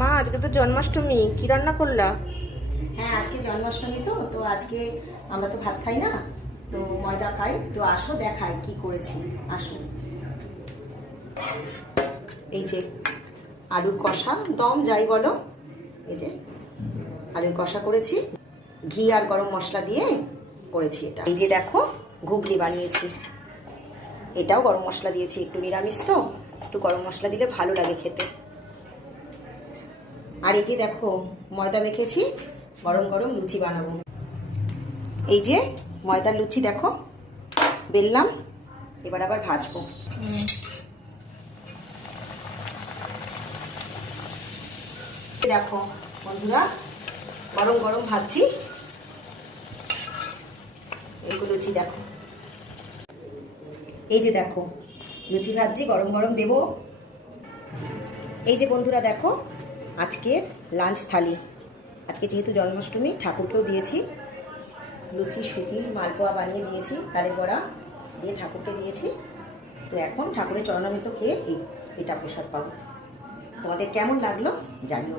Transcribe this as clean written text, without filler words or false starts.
মা আজকে তো জন্মাষ্টমী, কি রান্না করলা? হ্যাঁ, আজকে জন্মাষ্টমী তো তো আজকে আমরা তো ভাত খাই না, তো ময়দা খাই। তো আসো দেখাই কি করেছি, আসো। এই যে আলুর কষা, দম যাই বলো, এই যে আলুর কষা করেছি, ঘি আর গরম মশলা দিয়ে করেছি এটা। এই যে দেখো ঘুগনি বানিয়েছি, এটাও গরম মশলা দিয়েছি, একটু নিরামিষ তো একটু গরম মশলা দিলে ভালো লাগে খেতে। আর এই যে দেখো ময়দা মেখেছি, গরম গরম লুচি বানাবো। এই যে ময়দার লুচি দেখো বেললাম, এবার আবার ভাজবো। দেখো বন্ধুরা গরম গরম ভাজছি এইগুলো লুচি। দেখো এই যে দেখো লুচি ভাজছি, গরম গরম দেবো। এই যে বন্ধুরা দেখো আজকের লাঞ্চ থালি, আজকে যেহেতু জন্মাষ্টমী ঠাকুরকেও দিয়েছি, লুচি সুজি মালপোয়া বানিয়ে দিয়েছি, তালের বড়া দিয়ে ঠাকুরকে দিয়েছি। তো এখন ঠাকুরের চরণামৃত খেয়ে এটা প্রসাদ পাবো। তোমাদের কেমন লাগলো জানিও।